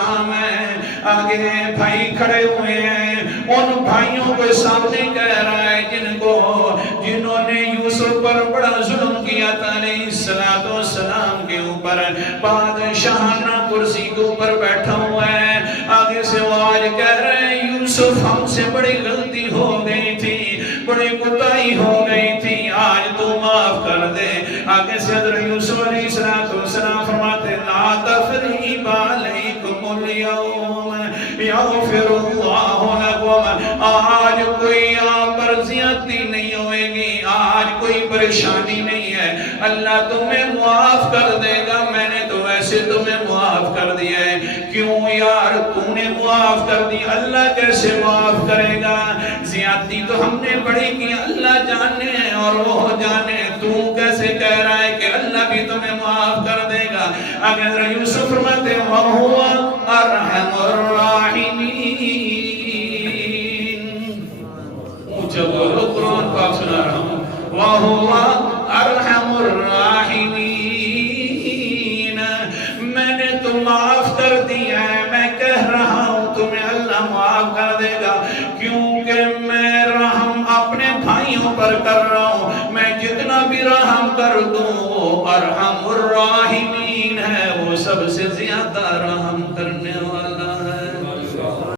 सलाम है। आगे भाई खड़े हुए हैं, उन भाइयों के सामने कह रहा है जिन्होंने यूसुफ पर बड़ा जुल्म किया था सलाम के ऊपर, बादशाहाना कुर्सी के ऊपर बैठा हुआ है। आगे से वो आज कह रहे हैं यूसुफ हमसे बड़ी गलती हो गई थी, बड़ी कुताही हो गई थी, आज तू माफ कर दे। आगे से हज़रत यूसुफ अलैहिस्सलाम फरमाते ला तफ़रीब अलैकुमुल यौम यग़फ़िरुल्लाहु लकुम, आज कोई आप पर ज़ियादती नहीं होएगी, आज कोई परेशानी नहीं है, अल्लाह तुम्हें मुआफ कर देगा। मैंने तो वैसे तुम्हें मुआफ कर दिया है। क्यों यार तूने मुआफ कर दी, अल्लाह कैसे मुआफ करेगा? ज़ियादती तो हमने बड़ी की, अल्लाह जाने और वो जाने, तू कैसे कह रहा है कि अल्लाह भी तुम्हें माफ कर देगा? अगर यूसुफ फरमाते वहुवा अरहमुर राहिमीन, ऊंचा बोलो कुरान पाक सुना रहा हूं, वहुवा अरहमुर राहिमीन, मैंने तो माफ कर दिया है, मैं कह रहा हूं तुम्हें अल्लाह माफ कर देगा, क्योंकि मैं रहम अपने भाइयों पर कर रहा हूं। मैं जितना भी रहम कर दूं वो अरहमुर राहिमीन है, वो सबसे ज्यादा रहम करने वाला